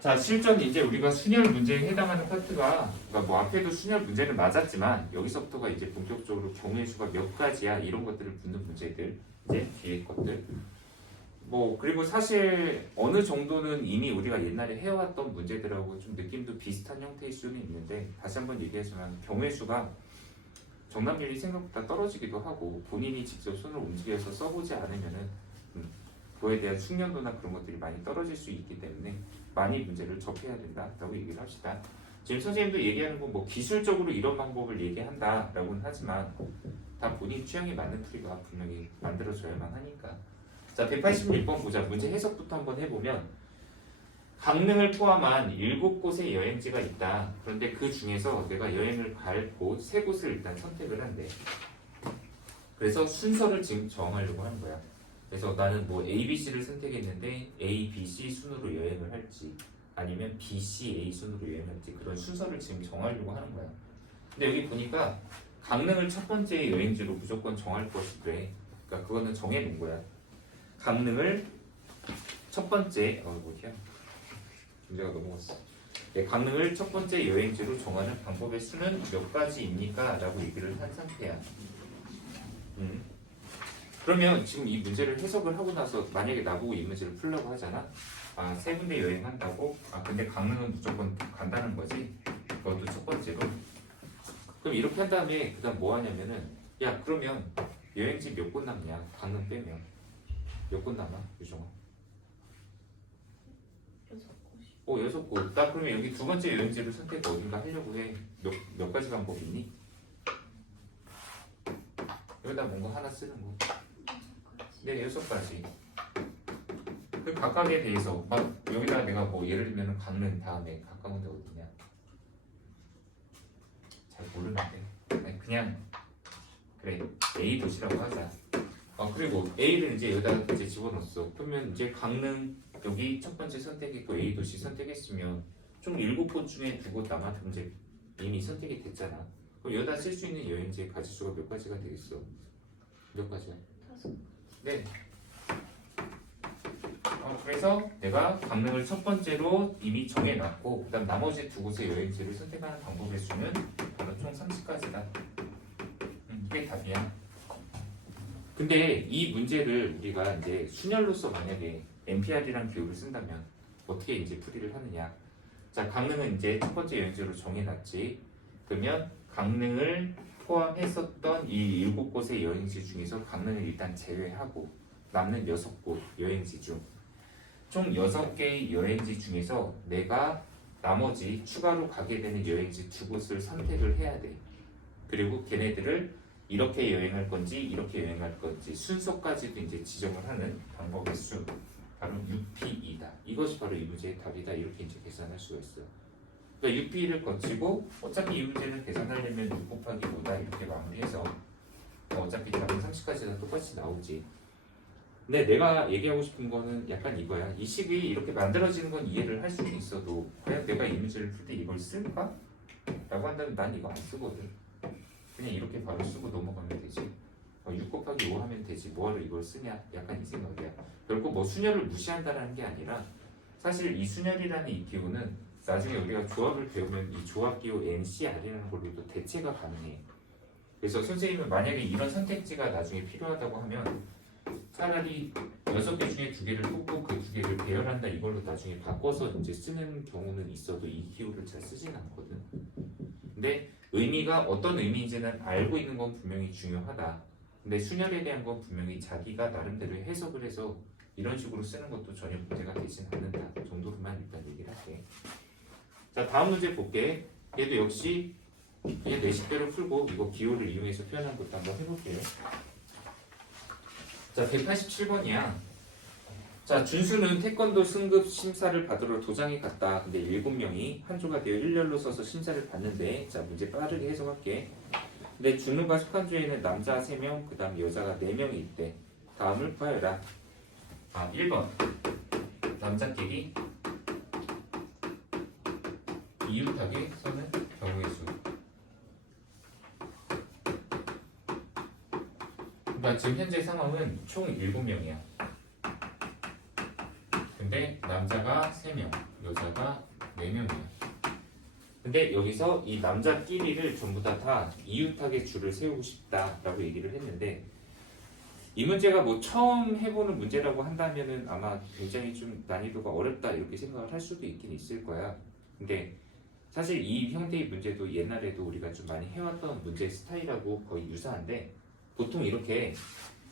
자, 실전 이제 우리가 순열 문제에 해당하는 파트가, 그러니까 뭐 앞에도 순열 문제는 맞았지만 여기서부터가 이제 본격적으로 경우의 수가 몇 가지야 이런 것들을 묻는 문제들, 이제 뒤에 것들. 뭐 그리고 사실 어느 정도는 이미 우리가 옛날에 해왔던 문제들하고 좀 느낌도 비슷한 형태일 수는 있는데, 다시 한번 얘기하지만 경우의 수가 정답률이 생각보다 떨어지기도 하고 본인이 직접 손을 움직여서 써보지 않으면은 그거에 대한 숙련도나 그런 것들이 많이 떨어질 수 있기 때문에 많이 문제를 접해야 된다라고 얘기를 합시다. 지금 선생님도 얘기하는 건 뭐 기술적으로 이런 방법을 얘기한다라고는 하지만 다 본인 취향에 맞는 풀이가 분명히 만들어져야만 하니까. 자, 186번 보자. 문제 해석부터 한번 해보면, 강릉을 포함한 7곳의 여행지가 있다. 그런데 그 중에서 내가 여행을 갈 곳 3곳을 일단 선택을 한대. 그래서 순서를 지금 정하려고 하는 거야. 그래서 나는 뭐 A, B, C를 선택했는데 A, B, C 순으로 여행을 할지 아니면 B, C, A 순으로 여행을 할지 그런 순서를 지금 정하려고 하는 거야. 근데 여기 보니까 강릉을 첫 번째 여행지로 무조건 정할 것이래. 그러니까 그거는 정해놓은 거야. 강릉을 첫 번째 뭐야? 문제가 넘어갔어. 네, 강릉을 첫 번째 여행지로 정하는 방법의 수는 몇 가지입니까? 라고 얘기를 한 상태야. 그러면 지금 이 문제를 해석을 하고 나서 만약에 나보고 이 문제를 풀려고 하잖아. 아, 3군데 여행한다고? 아, 근데 강릉은 무조건 간다는 거지. 그것도 첫 번째로. 그럼 이렇게 한 다음에 그 다음 뭐 하냐면은, 야, 그러면 여행지 몇 곳 남냐? 강릉 빼면 몇 곳 남아? 유정아? 6곳이. 6곳. 나 그러면 여기 두 번째 여행지를 선택 어딘가 하려고 해. 몇 가지 방법이 있니? 여기다 뭔가 하나 쓰는 거. 네, 6가지. 그 각각에 대해서 막 여기다 내가 뭐 예를 들면 강릉 다음에 가까운 데 어디냐? 잘 모르는데. 아니, 그냥 그래, A 도시라고 하자. 그리고 A를 이제 여기다 이제 집어넣었어. 그러면 이제 강릉 여기 첫 번째 선택했고 A 도시 선택했으면 총 7곳 중에 2곳 남았으면 이제 이미 선택이 됐잖아. 그럼 여기다 쓸 수 있는 여행지의 가지수가 몇 가지가 되겠어? 몇 가지야? 5. 네. 그래서 내가 강릉을 첫 번째로 이미 정해놨고 그 다음 나머지 2곳의 여행지를 선택하는 방법의 수는 바로 총 30가지다. 이게 답이야. 근데 이 문제를 우리가 이제 순열로서 만약에 NPR이란 기호를 쓴다면 어떻게 이제 풀이를 하느냐. 자, 강릉은 이제 첫 번째 여행지로 정해놨지. 그러면 강릉을 포함했었던 이 7곳의 여행지 중에서 강릉을 일단 제외하고 남는 6곳 여행지 중 총 6개의 여행지 중에서 내가 나머지 추가로 가게 되는 여행지 2곳을 선택을 해야 돼. 그리고 걔네들을 이렇게 여행할 건지 이렇게 여행할 건지 순서까지도 이제 지정을 하는 방법의 수, 바로 UP이다. 이것이 바로 이 문제의 답이다. 이렇게 이제 계산할 수가 있어요. 그러니까 UP를 거치고 어차피 이 문제는 계산하려면 6 곱하기 5다 이렇게 마무리해서 어차피 답은 30까지가 똑같이 나오지. 근데 내가 얘기하고 싶은 거는 약간 이거야. 이 식이 이렇게 만들어지는 건 이해를 할 수는 있어도 과연 내가 이 문제를 풀 때 이걸 쓸까? 라고 한다면 난 이거 안 쓰거든. 그냥 이렇게 바로 쓰고 넘어가면 되지. 6 곱하기 5 하면 되지. 뭐하러 이걸 쓰냐? 약간 이 생각이야. 결국 뭐 순열을 무시한다는 게 아니라 사실 이 순열이라는 이 기호는 나중에 우리가 조합을 배우면 이 조합 기호 NCR이라는 걸로도 대체가 가능해. 그래서 선생님은 만약에 이런 선택지가 나중에 필요하다고 하면 차라리 6개 중에 2개를 뽑고 그 2개를 배열한다 이걸로 나중에 바꿔서 이제 쓰는 경우는 있어도 이 기호를 잘 쓰진 않거든. 근데 의미가 어떤 의미인지는 알고 있는 건 분명히 중요하다. 근데 순열에 대한 건 분명히 자기가 나름대로 해석을 해서 이런 식으로 쓰는 것도 전혀 문제가 되진 않는다 정도로만 일단 얘기를 할게. 자, 다음 문제 볼게. 얘도 역시 그냥 내 식대로 풀고 이거 기호를 이용해서 표현한 것도 한번 해볼게요. 자, 187번이야. 자, 준수는 태권도 승급 심사를 받으러 도장에 갔다. 근데 7명이 한 조가 되어 일렬로 서서 심사를 받는데, 자, 문제 빠르게 해석할게. 근데 준우가 속한 조에는 남자 3명, 그 다음 여자가 4명이 있대. 다음을 구하여라. 1번 남자끼리 이웃하게 서는 경우의 수. 그러니까 지금 현재 상황은 총 7명이야. 근데 남자가 3명, 여자가 4명이야. 근데 여기서 이 남자끼리를 전부 다 이웃하게 줄을 세우고 싶다라고 얘기를 했는데 이 문제가 뭐 처음 해보는 문제라고 한다면은 아마 굉장히 좀 난이도가 어렵다 이렇게 생각을 할 수도 있긴 있을 거야. 근데 사실 이 형태의 문제도 옛날에도 우리가 좀 많이 해왔던 문제 스타일하고 거의 유사한데 보통 이렇게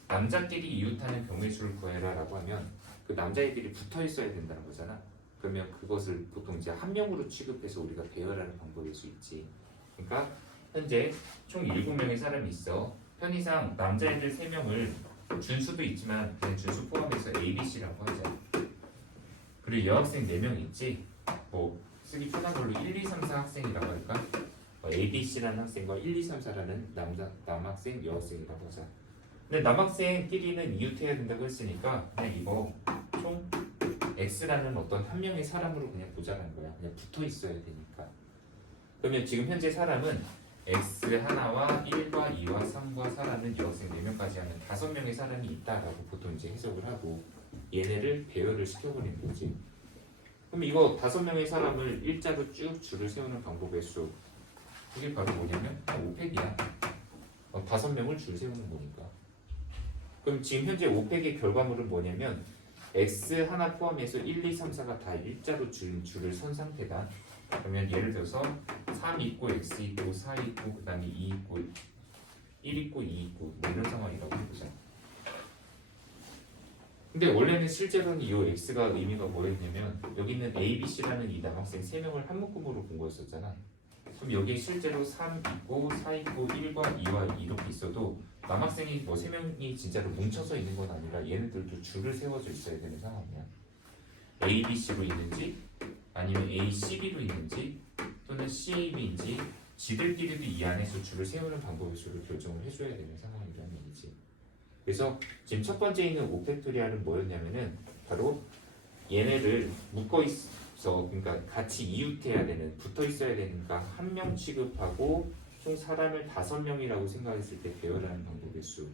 남자끼리 이웃하는 경우의 수를 구해라라고 하면 그 남자애들이 붙어 있어야 된다는 거잖아. 그러면 그것을 보통 이제 한 명으로 취급해서 우리가 배열하는 방법일 수 있지. 그러니까 현재 총 7명의 사람이 있어. 편의상 남자애들 3명을 준수도 있지만 그냥 준수 포함해서 A, B, C라고 하자. 그리고 여학생 4명 있지. 뭐 쓰기 편한 걸로 1, 2, 3, 4 학생이라고 할까? A, B, C라는 학생과 1, 2, 3, 4라는 남학생, 여학생이라고 하자. 근데 남학생끼리는 이웃해야 된다고 했으니까 그냥 이거 총 X라는 어떤 한 명의 사람으로 그냥 보자는 거야. 그냥 붙어 있어야 되니까. 그러면 지금 현재 사람은 X 하나와 1과 2와 3과 4라는 여학생 4명까지 하면 5명의 사람이 있다라고 보통 이제 해석을 하고 얘네를 배열을 시켜버리는 거지. 그럼 이거 5명의 사람을 일자로 쭉 줄을 세우는 방법의 수. 이게 바로 뭐냐면 5팩이야. 5명을 줄 세우는 거니까. 그럼 지금 현재 5팩의 결과물은 뭐냐면 X 하나 포함해서 1, 2, 3, 4가 다 일자로 줄을 선 상태다. 그러면 예를 들어서 3 있고 X 있고 4 있고 그 다음에 2 있고 1 있고 2 있고 뭐 이런 상황이라고 해보자. 근데 원래는 실제로는 이 X가 의미가 뭐였냐면 여기 있는 A, B, C라는 이 남학생 3명을 한 묶음으로 본 거였었잖아. 그럼 여기 실제로 3 있고 4 있고 1과 2와 이렇게 있어도 남학생이 뭐 3명이 진짜로 뭉쳐서 있는 건 아니라 얘네들도 줄을 세워져 있어야 되는 상황이야. A, B, C로 있는지 아니면 A, C, B로 있는지 또는 C, A, B인지 지들끼리도 이 안에서 줄을 세우는 방법의 수를 결정을 해줘야 되는 상황이라는 얘기지. 그래서 지금 첫 번째 있는 5팩토리알은 뭐였냐면은 바로 얘네를 묶어 있어 그러니까 같이 이웃해야 되는 붙어 있어야 되니까 한 명 취급하고 총 사람을 5명이라고 생각했을 때 배열하는 방법의 수.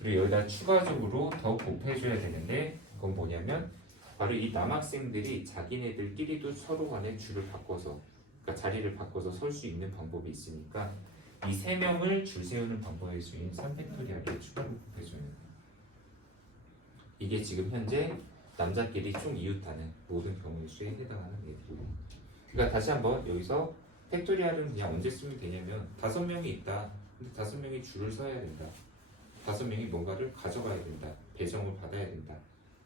그리고 여기다 추가적으로 더 곱해줘야 되는데 그건 뭐냐면 바로 이 남학생들이 자기네들끼리도 서로 간에 줄을 바꿔서 그러니까 자리를 바꿔서 설 수 있는 방법이 있으니까 이 3명을 줄 세우는 방법의 수인 3팩토리알을 추가로 곱해줘야 돼요. 이게 지금 현재 남자끼리 총 이웃하는 모든 경우의 수에 해당하는 얘기고. 그러니까 다시 한번 여기서 팩토리알은 그냥 언제 쓰면 되냐면 5명이 있다. 근데 5명이 줄을 서야 된다. 5명이 뭔가를 가져가야 된다. 배정을 받아야 된다.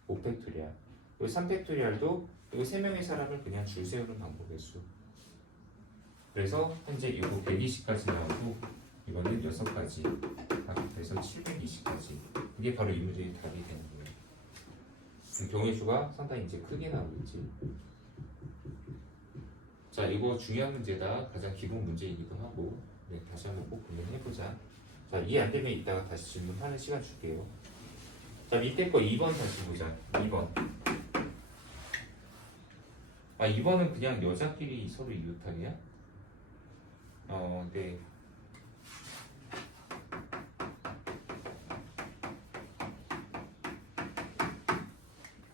5팩토리알. 그리고 3팩토리알도 이거 3명의 사람을 그냥 줄 세우는 방법의 수. 그래서 현재 이거 120까지 나오고 이거는 6가지. 그래서 720까지. 이게 바로 이 문제의 답이 되는 거예요. 경우의 수가 상당히 이제 크게 나오겠지. 자, 이거 중요한 문제다. 가장 기본 문제이기도 하고. 네, 다시 한번 꼭 고민해보자. 자, 이해 안 되면 이따가 다시 질문하는 시간 줄게요. 자, 밑에 거 2번 다시 보자. 2번. 2번은 그냥 여자끼리 서로 이웃하기야? 네.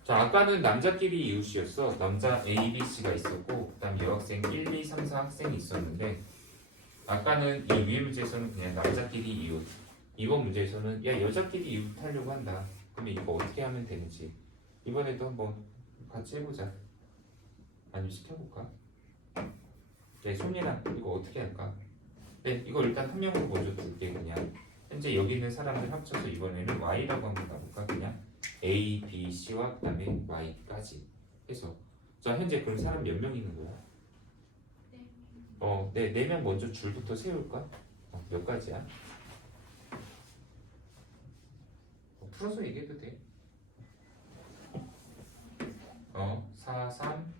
자, 아까는 남자끼리 이웃이었어. 남자 A, B, C가 있었고 그 다음 여학생 1, 2, 3, 4 학생이 있었는데 아까는 이 위의 문제에서는 그냥 남자끼리 이웃. 이번 문제에서는 야 여자끼리 이웃 하려고 한다. 그러면 이거 어떻게 하면 되는지 이번에도 한번 같이 해보자. 아니면 시켜볼까? 네, 손이나 이거 어떻게 할까? 네, 이거 일단 한 명으로 먼저 둘게. 그냥 현재 여기 있는 사람들 합쳐서 이번에는 Y라고 한번 가볼까? 그냥 A, B, C와 그 다음에 Y까지 해서. 자, 현재 그럼 사람 몇 명 있는 거야? 네, 4명 먼저 줄부터 세울까? 몇 가지야? 풀어서 얘기해도 돼. 4, 3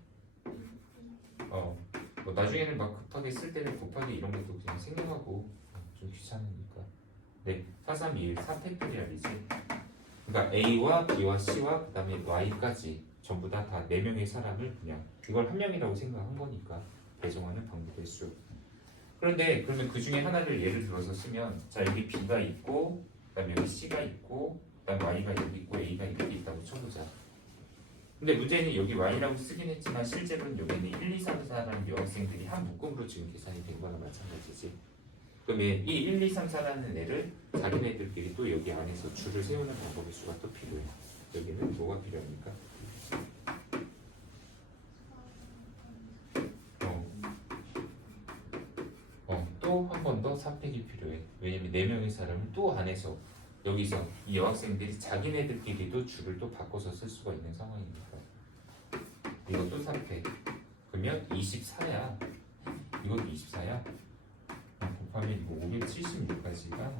뭐 나중에는 막 급하게 쓸 때는 곱하기 이런 것도 그냥 생략하고 좀 귀찮으니까. 네, 4, 3, 2, 4팩토리알이지. 그러니까 A와 B와 C와 그 다음에 Y까지 전부 다 4명의 사람을 그냥 이걸 한 명이라고 생각한 거니까 배정하는 방법의 수. 그런데 그러면 그 중에 하나를 예를 들어서 쓰면 자 여기 B가 있고 그 다음에 여기 C가 있고 그 다음에 Y가 여기 있고 A가 이렇게 있다고 쳐보자. 근데 문제는 여기 y라고 쓰긴 했지만 실제로는 여기는 1, 2, 3, 4라는 여학생들이 한 묶음으로 지금 계산이 된 거나 마찬가지지. 그러면 이 1, 2, 3, 4라는 애를 자기네들끼리 또 여기 안에서 줄을 세우는 방법의 수가 또 필요해. 여기는 뭐가 필요합니까? 또 한 번 더 삽택이 필요해. 왜냐면 4명의 사람을 또 안에서 여기서 이 여학생들이 자기네들끼리도 줄을 또 바꿔서 쓸 수가 있는 상황이니까 이것도 삽택. 그러면 24야. 이것도 24야. 곱하면 이거 576까지가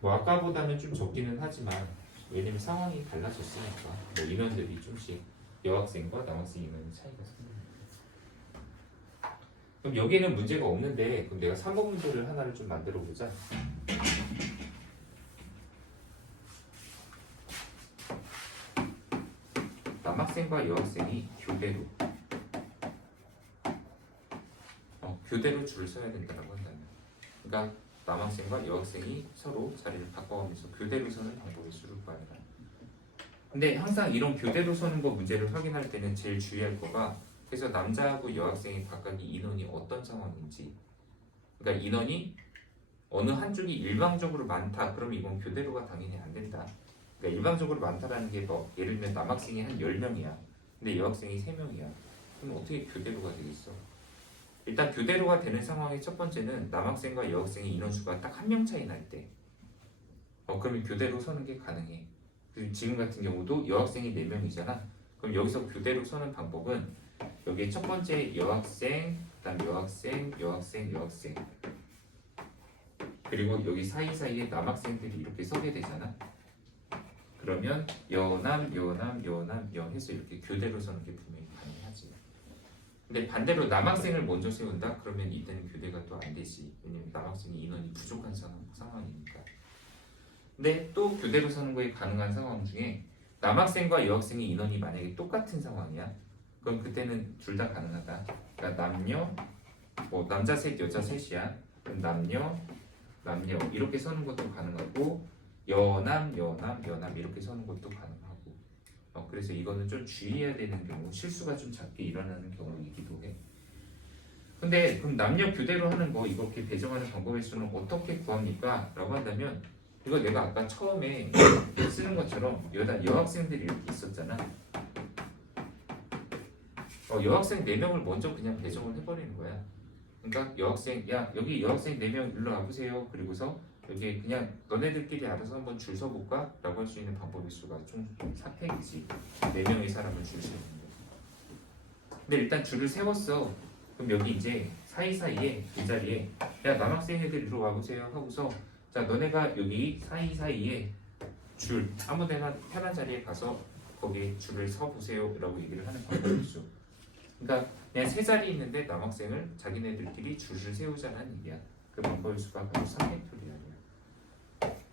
뭐 아까보다는 좀 적기는 하지만 왜냐면 상황이 달라졌으니까 뭐 인원들이 좀씩 여학생과 남학생 인원의 차이가 생깁니다. 그럼 여기는 문제가 없는데 그럼 내가 3번 문제를 하나를 좀 만들어 보자. 남학생과 여학생이 교대로 줄을 서야 된다고 한다면, 그러니까 남학생과 여학생이 서로 자리를 바꿔가면서 교대로 서는 방법의 수를 구하라. 근데 항상 이런 교대로 서는 거 문제를 확인할 때는 제일 주의할 거가 그래서 남자하고 여학생이 각각의 인원이 어떤 상황인지, 그러니까 인원이 어느 한쪽이 일방적으로 많다 그러면 이건 교대로가 당연히 안 된다. 그러니까 일방적으로 많다라는 게 뭐 예를 들면 남학생이 한 10명이야 근데 여학생이 3명이야 그럼 어떻게 교대로가 되겠어? 일단 교대로가 되는 상황의 첫 번째는 남학생과 여학생의 인원수가 딱 1명 차이 날 때 그러면 교대로 서는 게 가능해. 지금 같은 경우도 여학생이 4명이잖아. 그럼 여기서 교대로 서는 방법은 여기 첫 번째 여학생, 그다음 여학생, 여학생, 여학생 그리고 여기 사이사이에 남학생들이 이렇게 서게 되잖아. 그러면 여남, 여남, 여남, 여 해서 이렇게 교대로 서는 게 분명히 가능하지. 근데 반대로 남학생을 먼저 세운다? 그러면 이때는 교대가 또 안 되지. 왜냐면 남학생이 인원이 부족한 상황이니까. 근데 또 교대로 서는 거에 가능한 상황 중에 남학생과 여학생의 인원이 만약에 똑같은 상황이야. 그럼 그때는 둘 다 가능하다. 그러니까 남녀, 뭐 남자 셋, 여자 셋이야. 그럼 남녀, 남녀 이렇게 서는 것도 가능하고 여남, 여남, 여남 이렇게 서는 것도 가능하고. 그래서 이거는 좀 주의해야 되는 경우, 실수가 좀 작게 일어나는 경우이기도 해. 근데 그럼 남녀 교대로 하는 거 이렇게 배정하는 방법의 수는 어떻게 구합니까? 라고 한다면 이거 내가 아까 처음에 쓰는 것처럼 여학생들이 이렇게 있었잖아. 여학생 4명을 먼저 그냥 배정을 해버리는 거야. 그러니까 여학생, 야 여기 여학생 4명 일로 와보세요. 그리고서 여기 그냥 너네들끼리 알아서 한번 줄 서볼까? 라고 할 수 있는 방법의 수가 총 4팩이지. 4명의 사람을 줄 세우는 거. 근데 일단 줄을 세웠어. 그럼 여기 이제 사이사이에 이 자리에 야 남학생 애들 이리 와보세요 하고서 자 너네가 여기 사이사이에 줄 아무데나 편한 자리에 가서 거기에 줄을 서보세요 라고 얘기를 하는 방법의 수. 그러니까 그냥 세 자리 있는데 남학생을 자기네들끼리 줄을 세우자는 얘기야. 그 방법의 수가 바로 3팩토리얼이야.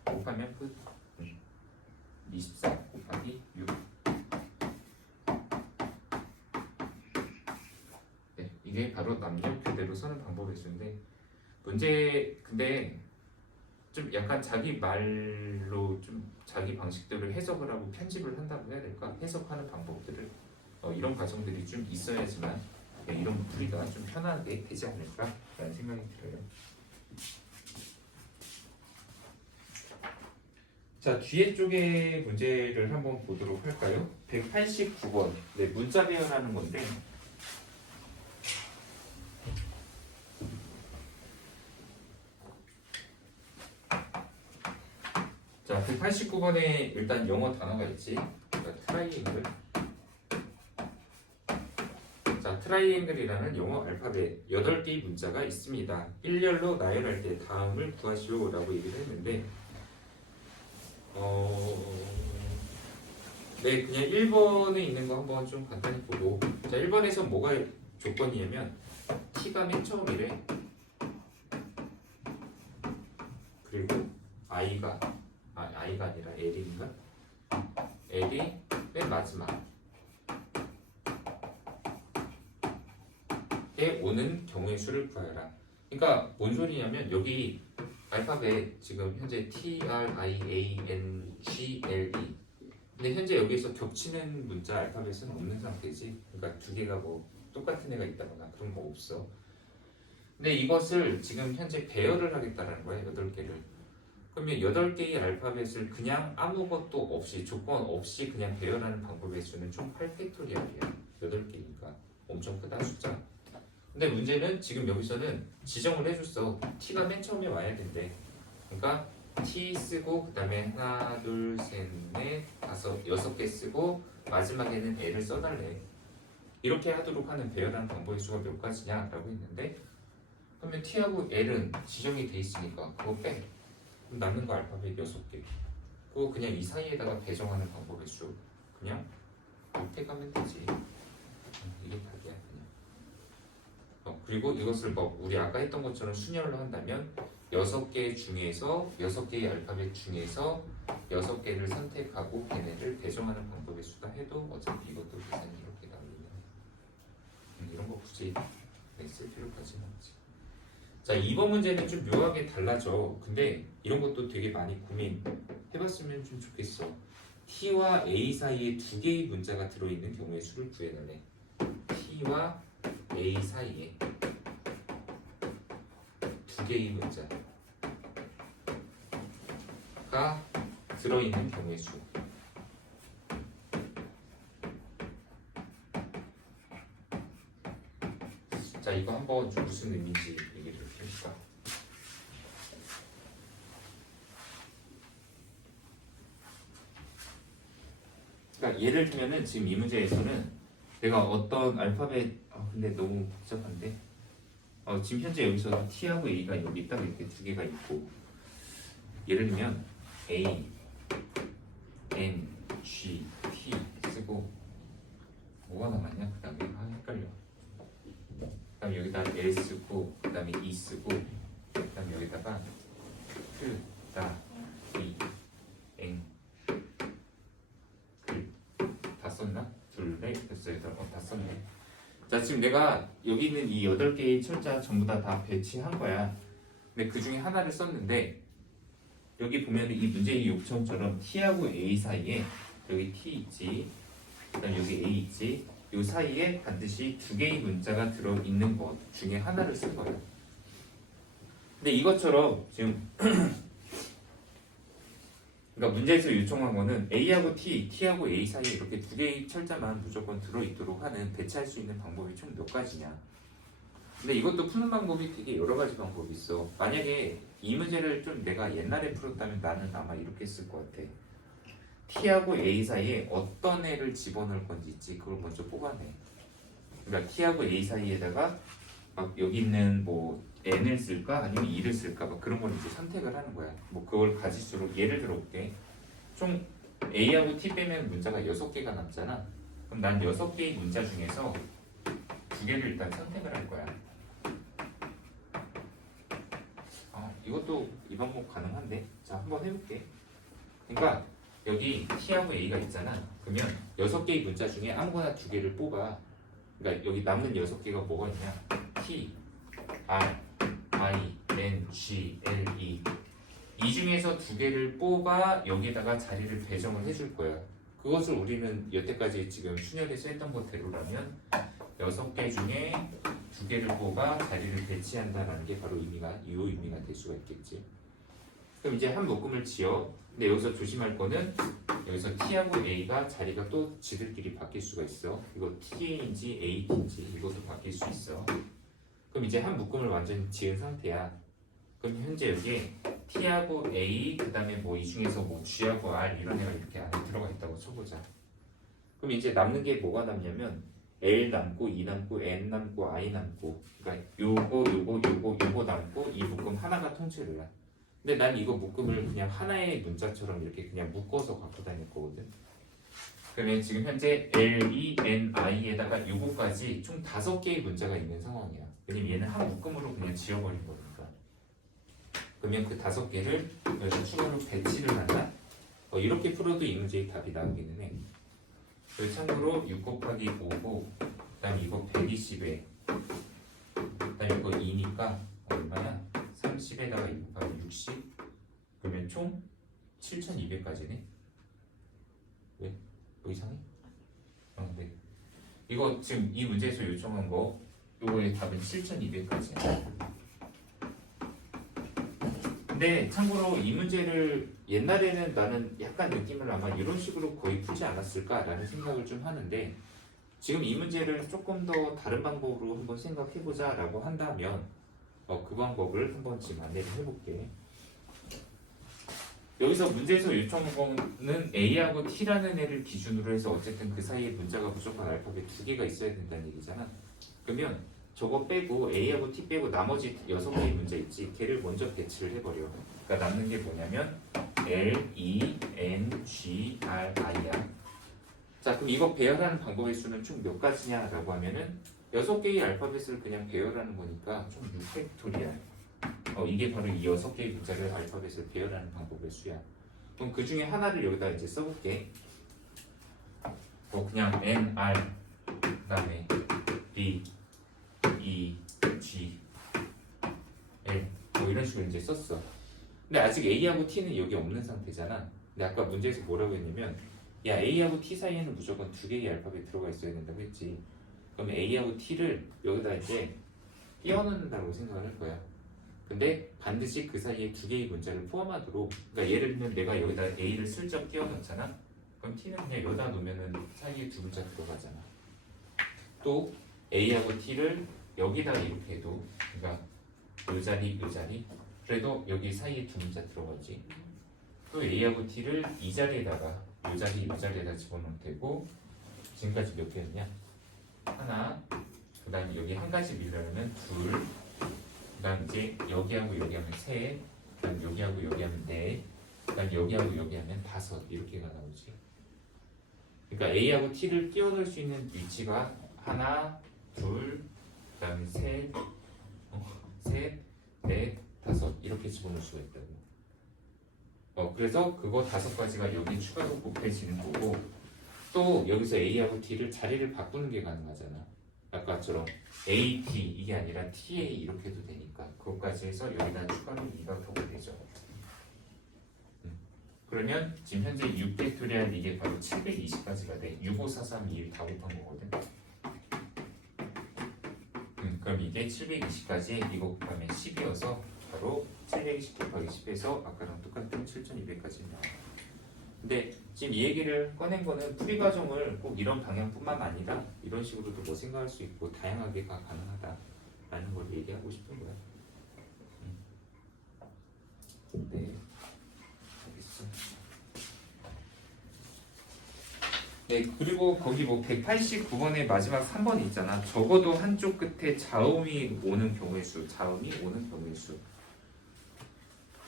곱하면 끝. 24 곱하기 6. 네, 이게 바로 남녀 교대로 서는 방법의 수인데 문제 근데 좀 약간 자기 말로 좀 자기 방식대로 해석을 하고 편집을 한다고 해야 될까? 해석하는 방법들을 이런 과정들이 좀 있어야지만 이런 풀이가 좀 편하게 되지 않을까라는 생각이 들어요. 자, 뒤에 쪽의 문제를 한번 보도록 할까요? 189번. 네, 문자 배열하는 건데 자, 189번에 일단 영어 단어가 있지. 그러니까 트라이앵글. 자, 트라이앵글이라는 영어 알파벳 8개의 문자가 있습니다. 일렬로 나열할 때 다음을 구하시오 라고 얘기를 했는데 네, 그냥 1번에 있는 거 한번 좀 간단히 보고 자, 1번에서 뭐가 조건이냐면 t가 맨 처음이래. 그리고 i가 아니라 l인가? l이 맨 마지막 에 오는 경우의 수를 구하여라. 그러니까 뭔 소리냐면 여기 알파벳 지금 현재 T, R, I, A, N, G, L, E 근데 현재 여기서 겹치는 문자 알파벳은 없는 상태지. 그러니까 두 개가 뭐 똑같은 애가 있다거나 그런 거 없어. 근데 이것을 지금 현재 배열을 하겠다는 거야. 8개를. 그러면 8개의 알파벳을 그냥 아무것도 없이 조건 없이 그냥 배열하는 방법의 수는 총 8팩토리얼이야. 8개니까 엄청 크다 숫자. 근데 문제는 지금 여기서는 지정을 해줬어. t가 맨 처음에 와야 된대. 그러니까 t 쓰고 그 다음에 하나 둘 셋 넷 다섯 6개 쓰고 마지막에는 l을 써달래. 이렇게 하도록 하는 배열하는 방법의 수가 몇 가지냐라고 했는데, 그러면 t하고 l은 지정이 돼 있으니까 그거 빼. 그럼 남는 거 알파벳 6개. 그거 그냥 이 사이에다가 배정하는 방법의 수 그냥 이렇게 가면 되지. 이게 답이야 그냥. 그리고 이것을 뭐 우리 아까 했던 것처럼 순열로 한다면 6개 중에서 6개의 알파벳 중에서 6개를 선택하고 걔네를 배정하는 방법의 수다 해도 어차피 이것도 계산이 이렇게 나오겠네. 이런 거 굳이 쓸 필요까지는 없지. 자, 2번 문제는 좀 묘하게 달라져. 근데 이런 것도 되게 많이 고민해봤으면 좀 좋겠어. t와 a 사이에 2개의 문자가 들어있는 경우의 수를 구해달래. t와 a 사이에 2개의 문자가 들어있는 경우의 수. 자, 이거 한번 좀 무슨 의미인지 얘기를 해볼까? 그러니까 예를 들면은 지금 이 문제에서는 내가 어떤 알파벳 근데 너무 복잡한데 지금 현재 여기서 t하고 a가 여기 딱 이렇게 2개가 있고, 예를 들면 a, n, g, t 쓰고 뭐가 남았냐? 그 다음에 헷갈려. 그 다음에 여기다 L 쓰고 그 다음에 E 쓰고 그 다음에 여기다가 Q, 다, E, N, 다 썼나? 둘, 넷, 됐어요. 다 썼네. 자, 지금 내가 여기 있는 이 8개의 철자 전부 다 배치한 거야. 근데 그 중에 하나를 썼는데 여기 보면 이 문제의 요청처럼 T하고 A 사이에 여기 T 있지, 그 다음에 여기 A 있지, 이 사이에 반드시 2개의 문자가 들어있는 것 중에 하나를 쓴 거예요. 근데 이것처럼 지금 그러니까 문제에서 요청한 거는 A하고 T, T하고 A 사이에 이렇게 2개의 철자만 무조건 들어있도록 하는 배치할 수 있는 방법이 총 몇 가지냐. 근데 이것도 푸는 방법이 되게 여러 가지 방법이 있어. 만약에 이 문제를 좀 내가 옛날에 풀었다면 나는 아마 이렇게 쓸 것 같아. T하고 A 사이에 어떤 애를 집어넣을 건지 있지, 그걸 먼저 뽑아내. 그러니까 T하고 A 사이에다가 막 여기 있는 뭐 N을 쓸까 아니면 E를 쓸까 막 그런 걸 이제 선택을 하는 거야. 뭐 그걸 가질수록 예를 들어볼게. 총 A하고 T 빼면 문자가 6개가 남잖아. 그럼 난 6개의 문자 중에서 2개를 일단 선택을 할 거야. 이것도 이 방법 가능한데? 자, 한번 해볼게. 그러니까 여기 T하고 A가 있잖아. 그러면 6개의 문자 중에 아무거나 2개를 뽑아. 그러니까 여기 남는 6개가 뭐가 있냐? T, R, I, N, G, L, E. 이 중에서 2개를 뽑아 여기에다가 자리를 배정을 해줄 거야. 그것을 우리는 여태까지 지금 순열에서 했던 것대로라면 6개 중에 2개를 뽑아 자리를 배치한다는 게 바로 이 의미가 될 수가 있겠지. 그럼 이제 한 묶음을 지어. 근데 여기서 조심할 거는 여기서 T하고 A가 자리가 또 지들끼리 바뀔 수가 있어. 이거 TA인지 AT인지 이것도 바뀔 수 있어. 그럼 이제 한 묶음을 완전히 지은 상태야. 그럼 현재 여기에 T하고 A, 그 다음에 뭐 이 중에서 뭐 G하고 R 이런 애가 이렇게 안에 들어가 있다고 쳐보자. 그럼 이제 남는 게 뭐가 남냐면 L 남고 E 남고 N 남고 I 남고, 그러니까 요거 남고 이 묶음 하나가 통째로야. 근데 난 이거 묶음을 그냥 하나의 문자처럼 이렇게 그냥 묶어서 갖고 다닐 거거든. 그러면 지금 현재 L, E, N, I에다가 요거까지 총 5개의 문자가 있는 상황이야. 왜냐면 얘는 한 묶음으로 그냥 지워버린 거니까. 그러면 그 5개를 여기서 추가로 배치를 한다. 이렇게 풀어도 이 문제의 답이 나오기는 해. 참고로 6 곱하기 5고 그 다음에 이거 120에 그 다음에 이거 2니까 얼마야? 30에다가 2 곱하기 60. 그러면 총 7200까지네. 왜? 이거 지금 이 문제에서 요청한 거 요거의 답은 7200까지야. 근데 참고로 이 문제를 옛날에는 나는 약간 느낌을 아마 이런 식으로 거의 풀지 않았을까라는 생각을 좀 하는데 지금 이 문제를 조금 더 다른 방법으로 한번 생각해보자 라고 한다면 그 방법을 한번 지금 안내를 해볼게. 여기서 문제에서 요청한 거는 A하고 T라는 애를 기준으로 해서 어쨌든 그 사이에 문자가 무조건 알파벳 2개가 있어야 된다는 얘기잖아. 그러면 저거 빼고 A하고 T 빼고 나머지 6개의 문제 있지. 걔를 먼저 배치를 해버려. 그러니까 남는 게 뭐냐면 L, E, N, G, R, I야. 자, 그럼 이거 배열하는 방법의 수는 총 몇 가지냐라고 하면은 6개의 알파벳을 그냥 배열하는 거니까 총 6팩토리얼. 이게 바로 이 6개의 문자를 알파벳을 배열하는 방법의 수야. 그럼 그 중에 하나를 여기다 이제 써볼게. 그냥 N, R, 그 다음에 B, E, G, L 이런 식으로 이제 썼어. 근데 아직 A하고 T는 여기 없는 상태잖아. 근데 아까 문제에서 뭐라고 했냐면 야 A하고 T 사이에는 무조건 2개의 알파벳 들어가 있어야 된다고 했지. 그럼 A하고 T를 여기다 이제 끼워넣는다고 생각을 할 거야. 근데 반드시 그 사이에 2개의 문자를 포함하도록, 그러니까 예를 들면 내가 여기다 A를 슬쩍 끼워 넣잖아. 그럼 T는 그냥 여기다 놓으면은 사이에 2 문자 들어가잖아. 또 A하고 T를 여기다 이렇게 해도, 그러니까 요 자리 그래도 여기 사이에 2 문자 들어가지. 또 A하고 T를 이 자리에다가 요 자리에다 집어넣으면 되고, 지금까지 몇 개였냐? 하나, 그 다음에 여기 한 가지 밀려면 둘, 그 다음 이제 여기하고 여기 하면 셋, 그 다음 여기하고 여기 하면 넷, 그 다음 여기하고 여기 하면 5 이렇게가 나오지. 그러니까 A하고 T를 끼워 넣을 수 있는 위치가 하나, 둘, 그 다음에 셋, 넷, 5 이렇게 집어넣을 수가 있다고. 그래서 그거 5가지가 여기 추가로 곱해지는 거고, 또 여기서 A하고 T를 자리를 바꾸는 게 가능하잖아. 아까처럼 AT 이게 아니라 TA 이렇게 해도 되니까 그것까지 해서 여기다 추가로 2가 더가 되죠. 그러면 지금 현재 6팩토리얼 이게 바로 720까지가 돼. 6, 5, 4, 3, 2, 1 다 곱한 거거든. 그럼 이게 720까지 이거 곱하면 10이어서 바로 720 곱하기 10에서 아까랑 똑같은 7200까지 나와. 근데 지금 이 얘기를 꺼낸 거는 풀이 과정을 꼭 이런 방향뿐만 아니라 이런 식으로도 뭐 생각할 수 있고 다양하게가 가능하다라는 걸 얘기하고 싶은 거야. 네, 알겠어. 네, 그리고 거기 뭐 189번의 마지막 3번 있잖아. 적어도 한쪽 끝에 자음이 오는 경우의 수,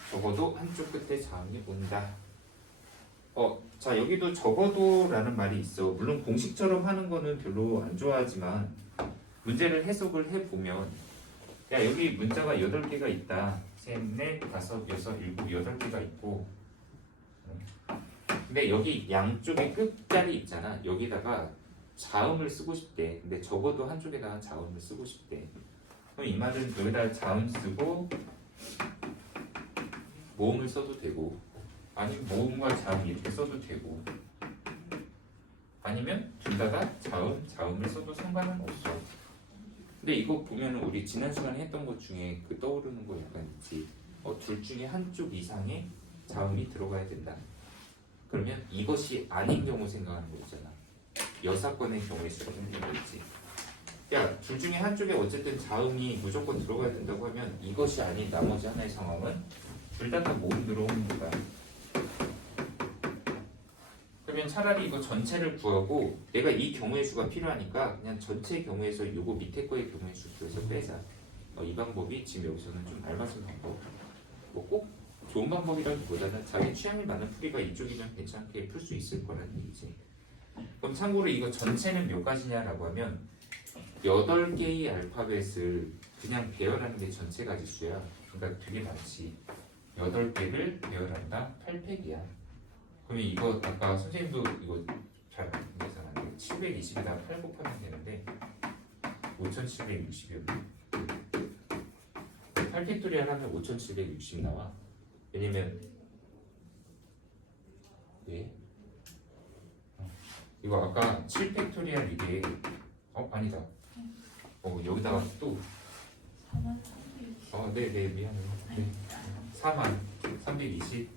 적어도 한쪽 끝에 자음이 온다. 자 여기도 적어도라는 말이 있어. 물론 공식처럼 하는 거는 별로 안 좋아하지만 문제를 해석을 해보면 야 여기 문자가 8개가 있다. 셋, 넷, 다섯, 여섯, 일곱, 8개가 있고 근데 여기 양쪽에 끝자리 있잖아. 여기다가 자음을 쓰고 싶대. 근데 적어도 한쪽에다가 자음을 쓰고 싶대. 그럼 이 말은 여기다 자음 쓰고 모음을 써도 되고 아니면 모음과 자음 이렇게 써도 되고 아니면 둘 다가 자음을 써도 상관은 없어. 근데 이거 보면 우리 지난 시간에 했던 것 중에 그 떠오르는 거 약간 있지. 둘 중에 한쪽 이상의 자음이 들어가야 된다. 그러면 이것이 아닌 경우 생각하는 거 있잖아. 여사건의 경우에 쓰는 거 있지. 야, 둘 중에 한쪽에 어쨌든 자음이 무조건 들어가야 된다고 하면 이것이 아닌 나머지 하나의 상황은 둘 다 모음 들어오는 거다. 그러면 차라리 이거 전체를 구하고 내가 이 경우의 수가 필요하니까 그냥 전체 경우의 수 요거 밑에 거의 경우의 수 구해서 빼자. 이 방법이 지금 여기서는 좀 알맞은 방법. 뭐 꼭 좋은 방법이라기보다는 자기 취향에 맞는 풀이가 이쪽이면 괜찮게 풀 수 있을 거라는 얘기지. 그럼 참고로 이거 전체는 몇 가지냐라고 하면 8개의 알파벳을 그냥 배열하는 게 전체 가지수야. 그러니까 되게 많지. 8개를 배열한다 8팩이야. 그러면 이거 아까 선생님도 이거 잘 계산하는데 720에다 8 곱하면 되는데 5760이었네. 8팩토리얼 하면 5760 나와. 왜냐면 왜? 이거 아까 7팩토리얼 이게 아니다. 여기다가 또 4만 네네 미안해요. 네. 4만 320.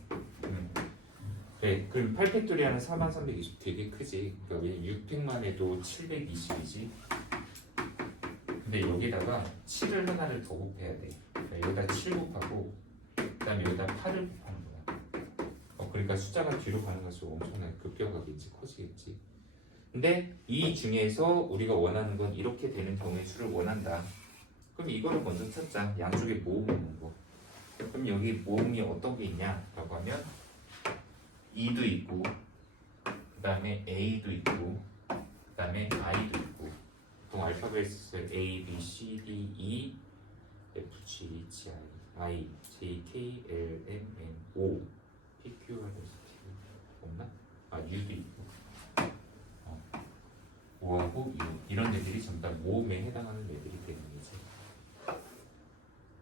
네, 그럼 8팩토리얼은 4만 320 되게 크지. 그러니까 왜 6팩만 해도 720이지. 근데 여기다가 7을 하나를 더 곱해야 돼. 그러니까 여기다 7 곱하고 그다음에 여기다 8을 곱하는 거야. 그러니까 숫자가 뒤로 가는 갈수록 엄청나게 급격하겠지, 커지겠지. 근데 이 중에서 우리가 원하는 건 이렇게 되는 경우의 수를 원한다. 그럼 이거를 먼저 찾자. 양쪽에 모음 있는 거. 그럼 여기 모음이 어떤 게 있냐라고 하면 E도 있고, 그 다음에 A도 있고, 그 다음에 I도 있고. 보통 알파벳을 A, B, C, D, E, F, G, H, I, I, J, K, L, M, N, O, P, Q, R, S, T 없나? U도 있고. O하고 U 이런 애들이 전부 다 모음에 해당하는 애들이 되는 거지.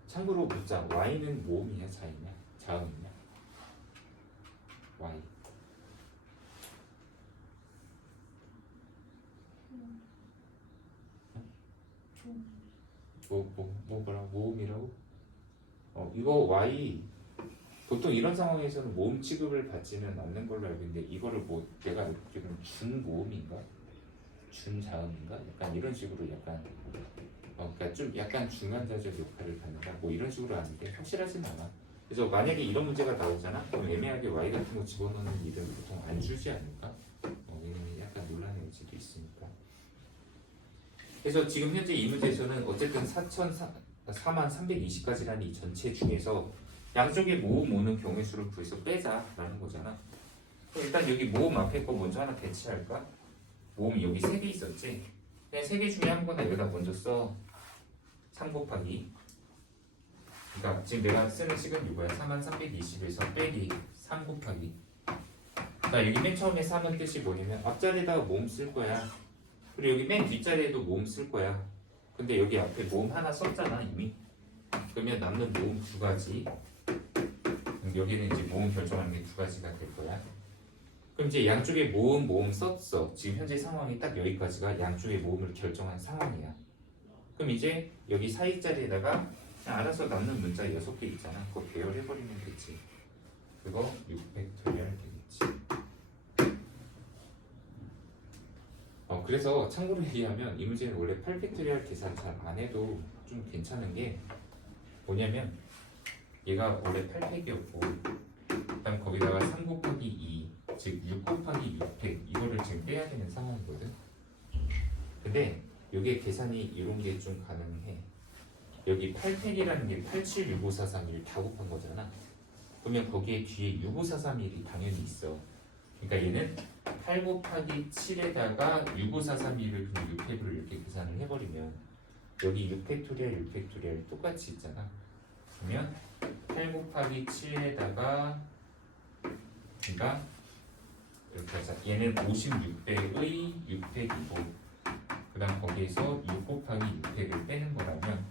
참고로 묻자. Y는 모음이냐 자이냐? 자음이냐? Y. 뭐라고? 모음이라고? 이거 Y 보통 이런 상황에서는 모음 취급을 받지는 않는 걸로 알고 있는데 이거를 내가 알기로는 준모음인가? 준자음인가? 약간 이런 식으로 약간 그러니까 좀 약간 중간자적 역할을 갖는다 뭐 이런 식으로 아는데 확실하진 않아. 그래서 만약에 이런 문제가 나오잖아? 그럼 애매하게 Y 같은 거 집어넣는 일은 보통 안 주지 않을까? 왜냐면 약간 논란의 여지도 있으니까. 그래서 지금 현재 이 문제에서는 어쨌든 4320까지라는 이 전체 중에서 양쪽에 모음 오는 경우의 수를 구해서 빼자라는 거잖아. 그럼 일단 여기 모음 앞에 거 먼저 하나 대체할까? 모음이 여기 3개 있었지? 그냥 3개 중에 한 거나 여기다 먼저 써. 3 곱하기. 그러니까 지금 내가 쓰는 식은 이거야. 4320에서 빼기 3 곱하기. 자, 여기 맨 처음에 3은 뜻이 뭐냐면 앞자리에다가 모음 쓸 거야. 그리고 여기 맨 뒷자리에도 모음 쓸 거야. 근데 여기 앞에 모음 하나 썼잖아 이미. 그러면 남는 모음 2가지. 여기는 이제 모음 결정하는 게 2가지가 될 거야. 그럼 이제 양쪽에 모음 썼어. 지금 현재 상황이 딱 여기까지가 양쪽의 모음을 결정한 상황이야. 그럼 이제 여기 사이 자리에다가 그냥 알아서 남는 문자 6개 있잖아. 그거 배열해버리면 되지. 그거 6팩토리얼 되겠지. 그래서 참고로 얘기하면 이 문제는 원래 8팩토리얼 계산 잘 안 해도 좀 괜찮은 게 뭐냐면 얘가 원래 8팩이었고 그다음 거기다가 3 곱하기 2 즉 6 곱하기 6팩 이거를 지금 빼야 되는 상황이거든. 근데 이게 계산이 이런 게 좀 가능해. 여기 8팩이라는 게 876543을 다 곱한 거잖아. 그러면 거기에 뒤에 65431이 당연히 있어. 그러니까 얘는 8 곱하기 7에다가 65431을 그냥 6팩으로 이렇게 계산을 해버리면 여기 6팩토리얼 6팩토리얼 똑같이 있잖아. 그러면 8 곱하기 7에다가 그러니까 이렇게 하자. 얘는 56배의 6팩이고 그 다음 거기에서 6 곱하기 6팩을 빼는 거라면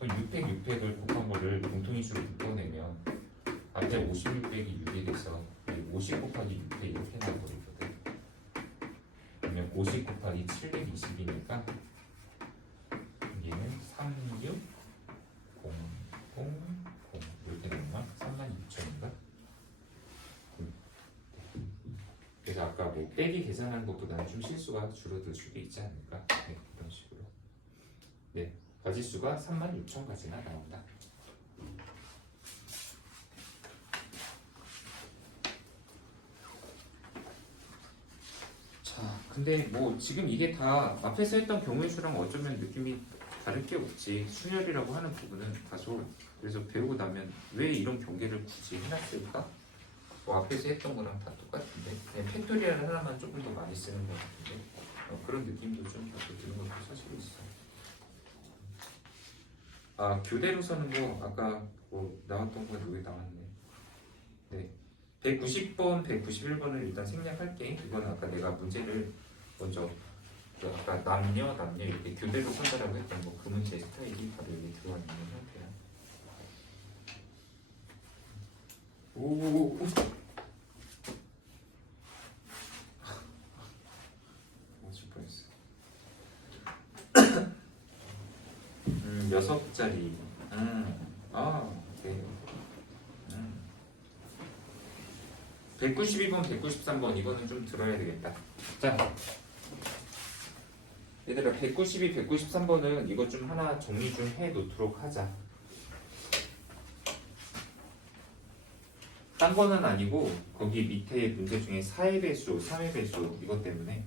6팩 6팩을 곱한 거를 공통인수로 묶어내면 앞에 56 빼기 6이 돼서 50 곱하기 6팩 이렇게 나와버리거든. 그러면 50 곱하기 720이니까 얘는 36 0 0 0 이렇게 되는 거야. 36,000인가? 그래서 아까 뭐 빼기 계산하는 것보다는 좀 실수가 줄어들 수도 있지 않을까? 네, 이런 식으로. 네, 가지수가 36,000가지나 나온다. 자, 근데 뭐 지금 이게 다 앞에서 했던 경우의 수랑 어쩌면 느낌이 다를 게 없지. 순열이라고 하는 부분은 다소 그래서 배우고 나면 왜 이런 경계를 굳이 해놨을까? 뭐 앞에서 했던 거랑 다 똑같은데 그냥 팩토리얼 하나만 조금 더 많이 쓰는 것 같은데 그런 느낌도 좀 받고 드는 것도 사실 있어. 교대로 서는 거 아까 뭐 나왔던 건 여기 나왔네. 네, 190번, 191번을 일단 생략할게. 이건 아까 내가 문제를 먼저 아까 남녀 이렇게 교대로 선다라고 했던 거 그 문제 스타일이 바로 여기 들어와 있는 형태야. 오. 6자리. 네. 192번, 193번 이거는 좀 들어야 되겠다. 자, 얘들아 192, 193번은 이거 좀 하나 정리 좀 해 놓도록 하자. 딴 거는 아니고 거기 밑에 문제 중에 4의 배수, 3의 배수 이것 때문에